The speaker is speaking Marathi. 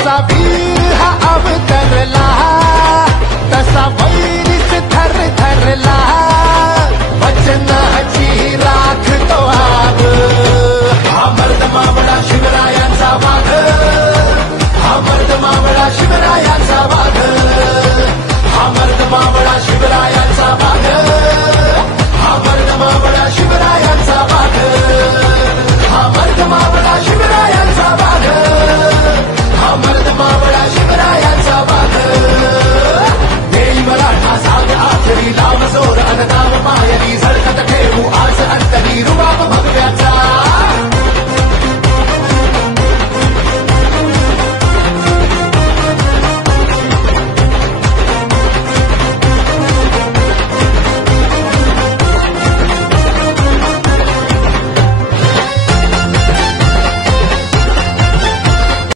जसा वीर हा अवतरला तसा वैरीच थर थरला वचनाची राख तो